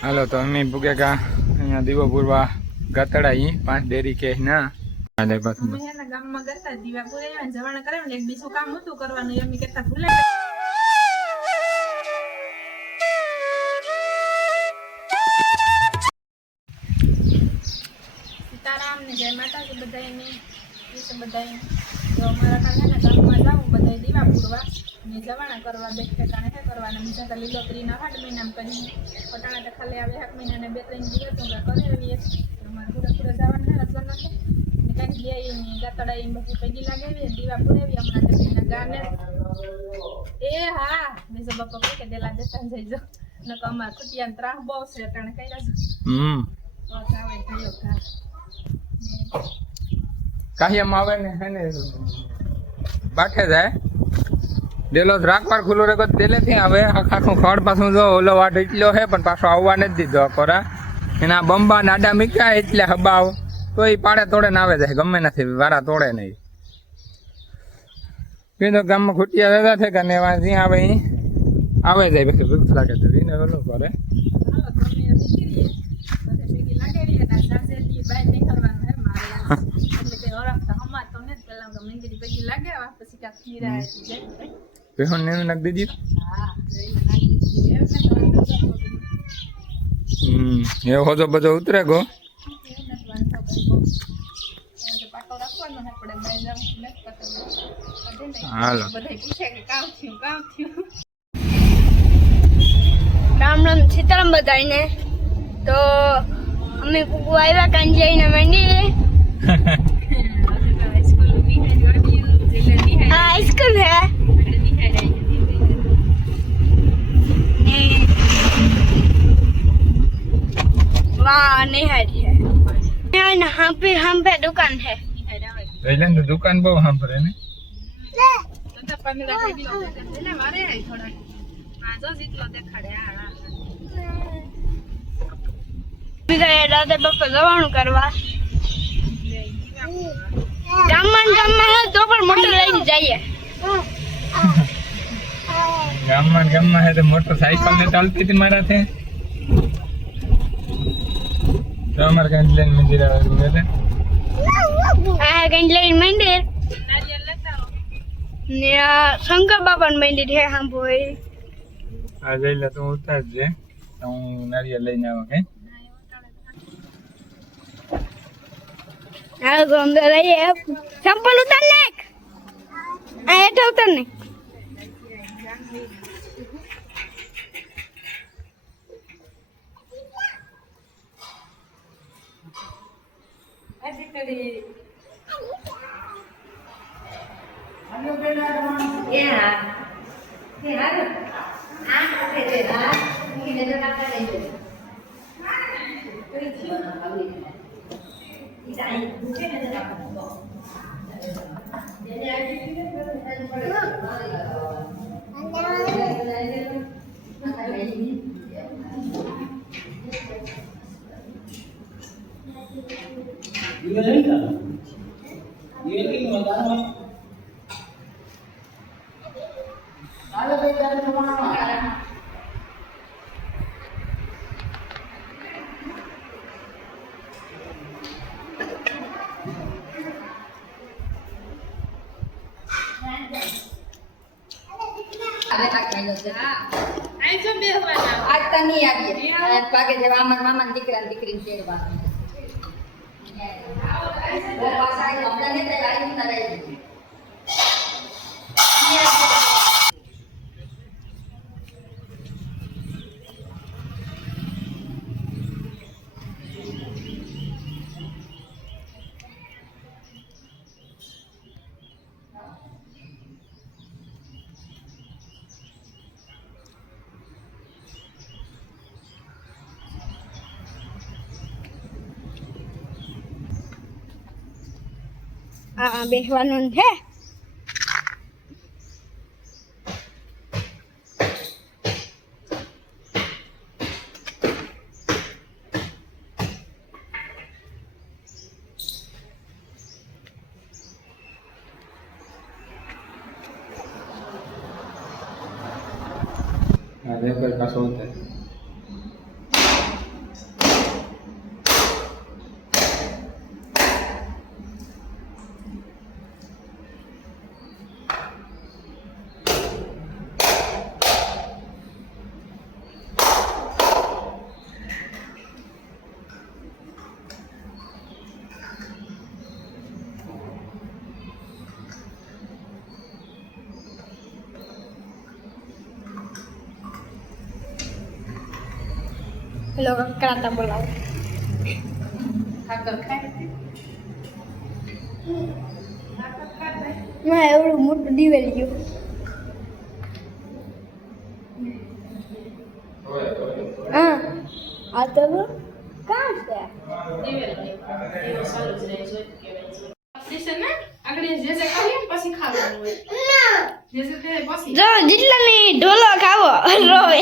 હાલો તો અમે ભૂગેગા અહીંયા દીવો પૂરવા ગતડા 5 ડેરી કે ના ગામમાં ગતા દીવા પૂરા જવાના કરે ને એક બીજું કામ હતું કરવાનું એમ કેતા ભૂલે સીતારામ ને જય માતાજી બધાને બધાને તો અમારા કાકાના ગામમાં જાઉં બધા દીવા પૂરવા ને જવાના કરવા બે ઠેકાણે હે કરવાના બીજા તો લીલોતરીના 8 મહિનામાં કરી પટાણા તો ખાલી આવે 8 મહિનાને 2-3 દિવસ તો કરી આવીએ અમારે પૂરા જવાના હે રસવા નથી ને કાંઈ ગયા ને ગાતડા ને બધી પૈકી લાગેવી દીવા પૂરેવી હમણાં તેના ગાને એ હા બીજો બાપા કે દેલા જતા જઈજો નકો અમાર કુટિયાન ત્રાહ બહુ છે અટાણે કઈ રાજો તો જાવે થયો કા કાહિયામાં આવે ને હે ને બાઠે જાય ડેલો રાખવાર ખુલ્લો રેકો ડેલેથી આવે આખું ખડ પાછું જો ઓલો વાટ એટલો હે પણ પાછો આવવા નથી દીધો કોરા એના બંબા નાડા મીક્યા એટલે હબાવ તો એ પાડે તોડે ને આવે જાય ગમે નથી વારા તોડે નહીં કીધો ગામમાં ખૂટિયા વેગા છે કે ને જ્યાં આવે આવે જાય પછી વૃક્ષ લાગે તો એને ઓલું કરે પેહન ને નાખ દીધી એવો તો બધો ઉતરે ગો હાલો રામ રામ સીતારામ બધાને તો અમે કુકુ આવ્યા કાંજઈને મંડી स्कूल है वहाँ निहारी है यहाँ पे हम पे दुकान है पहले तो दुकान बहुत हम पर है ने દાદા બાપા જવાનું કરવા ગામમાં હે તો પણ મોટર લઈને જઈએ ગામમાં હે તો મોટરસાइकिल ને ચાલતી હતી મારા થે તો અમાર ગંજલેન મંદિર આવ્યું છે આ ગંજલેન મંદિર ને શંકર બાબાનું મંદિર છે સાંભોય આ જઈ લે તો ઉતાર જે હું નારિયેળ લઈને આવું કે આ ગોંદર લઈએ ચંપલ ઉતાર નાખ આ હેઠ ઉતાર ને મામા દીકરા દીકરી તેડવા બેસવાનું છે વેફર પાછો ઉતરે. હેલો કરાતા બોલાવો. ખાકર ખાય છે ના એવડું મોટું દિવેલ ગયું. હા આ તો કાં છે? દિવેલ એવો સારું જ રહે છે કહેવાય છે. આપણી છે ને આગળ જે જે ખાઈએ ને પછી ખાવાનું હોય. જે જે ખાઈએ પછી જો જેટલા ને ઢોલો ખાવો રોવે.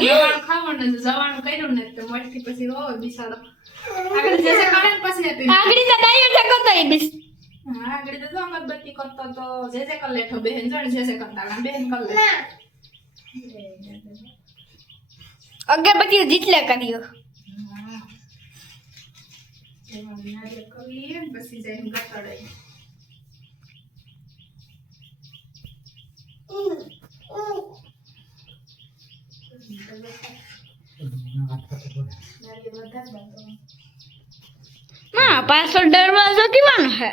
જવાનું ખાવાનું ને જવાનું કર્યું ને તો મોટથી પછી રોવે બિચારો. આગળ જે જે ખાઈએ ને પછી આપી. આગળી તો ડાયો ઠકો તો એ બીસ. હા આગળ તો જો અગરબત્તી કરતો તો જે જે કર લેઠો બહેન જો ને જે જે કરતા હતા બહેન કર લે. અગરબત્તી જેટલા કર્યો. એમાં નારિયેળ કરી લઈએ ને પછી જઈને ગતડાઈએ. નારિયેળ વધારે બાંધવાનું. ના પાછળ દરવાજો કેવાનો હે?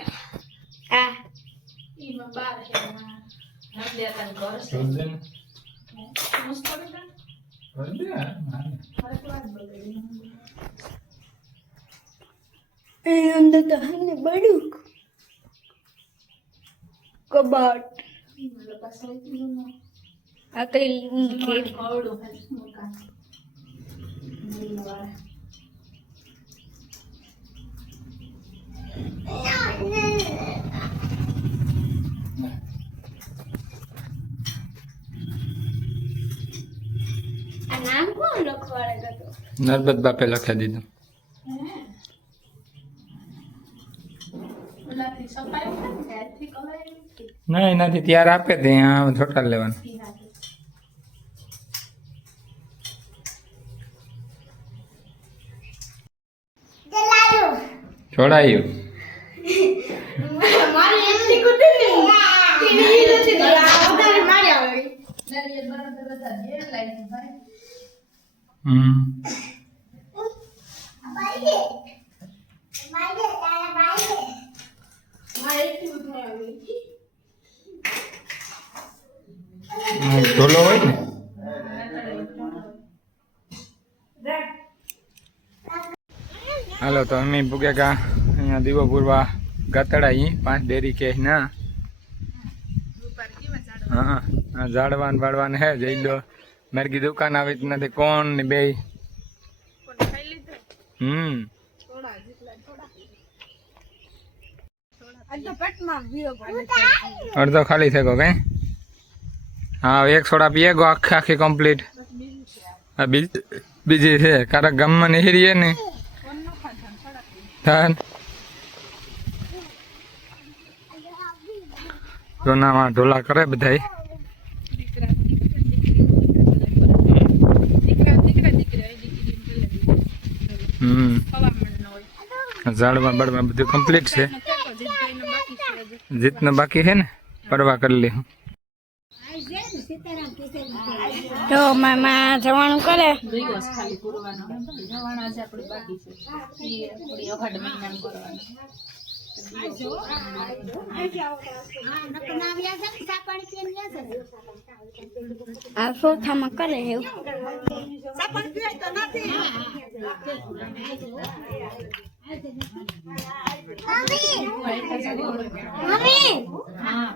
હા એમાં બાર છે એમાં નંદિયાતાનું ઘર છે. સમજે ને? મસ્ત બેટા. સમજે? હા. મારે તો વાત બગડી. એ અંદર તો હને બડું કબાટ. મારા પાસે એટલું ન. આ તો કવડું હે મોટા. નીલવાળા. આ નામ કોણ લખવાડે તો? નર્મદ બાપે લખી દીધું. ઓલાથી સફાઈ થાય ને ત્યારથી કલાઈ નથી. ના એનાથી ત્યાર આપે ત્યાં છોટા લેવાનું. ઈ હાથે. છોડાયું. મારી એટલી કુટે ને ટીવી નથી તો આ વધારે મારી આવે. નારિયેળ બરાબર બધા ઘેર લાગ્યું ભાઈ. મારે એટલું બધું આવ્યું. ઢોલો હોય ને. હાલો તો અમે ભૂગેગા અહીંયા દીવો પૂરવા ગતડાઈ 5 ડેરી કે ના. હા આ ઝાડવાન બાળવાન હે જઈ લો મારી દુકાન આવી જ નથી કોણ ને બે. આ તો પટમાં વિયો પડે. અડધો ખાલી થયો કઈ. હા એક સોડા પીએ ગો આખી આખી કમ્પ્લીટ. આ બીજી છે કારક ગામમાં નહીં રહીએ ને થાય રોનામાં ઢોલા કરે બધાય. ઝાડમાં બળમાં બધું કમ્પ્લીટ છે. જીતનો બાકી છે ને પડવા કરી લે. તો મામા જવાનું કરે. દિવસ ખાલી પૂરવાનો જવાના જ આપણે બાકી છે. ઈ થોડી 8 મહિનાનું કરવાનું. આ સોથામાં કરે એવું. હા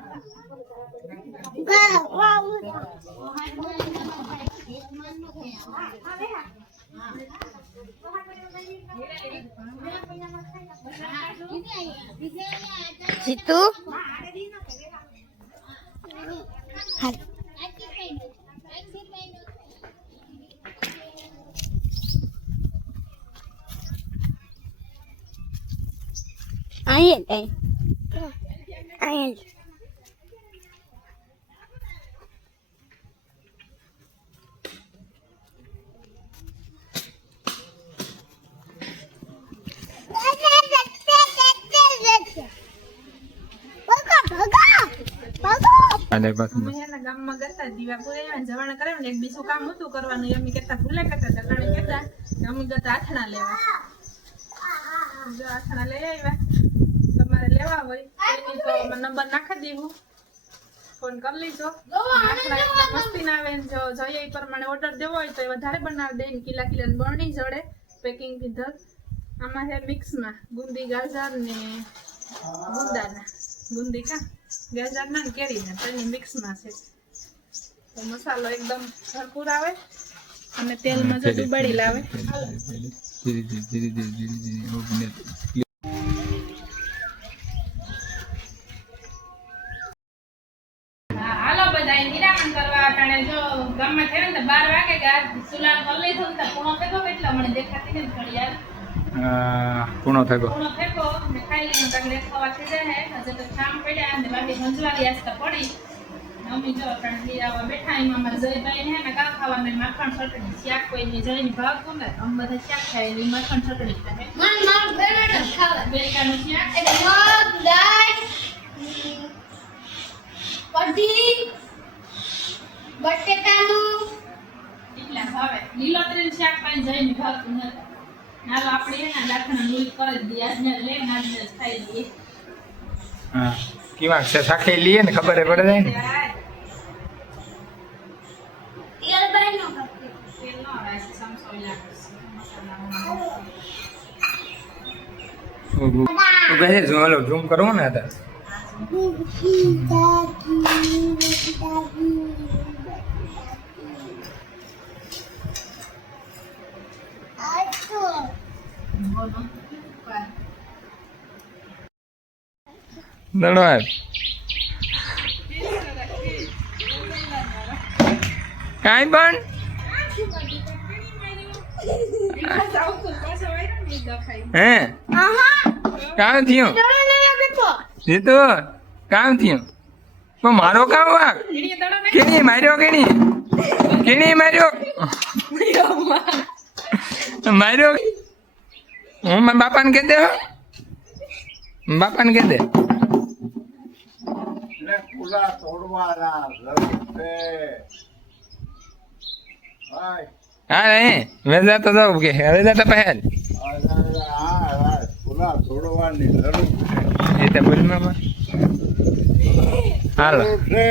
જીતુ હાલ અહીંયા હાલે બસ અમે એના ગામમાં ગયા દીવા પૂરા જવાના કરે ને એક બીજું કામ હતું કરવાનું એ અમે કહેતા ભૂલે કરતા હતા કારણ કહેતા કે અમે ગયા આથણા લેવા જો આથણા લઈ આવ્યા તમારે લેવા હોય એની તો નંબર નાખી દેવું ફોન કરી લીધો આથણા એકદમ મસ્તી ના આવે ને જો જોઈએ એ પ્રમાણે ઓર્ડર દેવો હોય તો એ વધારે બનાવી દે ને કિલા કિલા બરણી જોડે પેકિંગ કીધલ આમાં છે મિક્સમાં ગુંદી ગાજર ને ગુંદાના ગુંદી કા ગાજરના ને કેરીના ત્રણેય મિક્સમાં છે તો મસાલો એકદમ ભરપૂર આવે અને તેલમાં જો ડુબાડી લાવે હાલો બધા નિરામણ કરવા આપણે જો ગામમાં છે ને તો 12 વાગે ગયા સુલાન કરી લીધો ને પૂણો ફેંકો કેટલા મને દેખાતી ને થોડી યાર પૂર્ણ થયો પૂણો ફેંકો ને ખાઈ લઈને કાંઈ ખાવા થઈ જાય હે હજે તો શામ પડ્યા અને બાકી મંજવારી આસ્તા પડી અમે જો આપણે લીરાવા બેઠા એમાં અમારે જયભાઈ હે ને કા ખાવાનું માખણ ચટણી શાક કોઈને જઈને ભાવતું ને અમે બધા શાક ખાય એ માખણ ચટણી ખાય બેકાનું શાક એટલા ભાવે લીલોતરીનું શાક પાણી જઈને ભાવતું નથી હાલો આપણે એના દાખલા મૂલ કરી દઈએ આજને લઈને આજને જ ખાઈ લઈએ હા કેવા છે સાખે લઈએ ને ખબર પડે જાય ને તેલ નો આવે છે સમસો લાગે મસાલા તું કહે છે હાલો ઝૂમ કરવું ને અત્યારે દડવાય કાંઈ પણ હે કામ થયું જીતુ કામ થયું પણ મારો કામ વાગ કેણી માર્યો કેણી માર્યો માર્યો હું મારા બાપાને કહી દે બાપાને કહી દે કુલા તોડવાના હા નહીં વેજા તો જાવ કે વેજા તો પહેલ કુલા તોડવાની જરૂર એ તો બોલ હાલો છે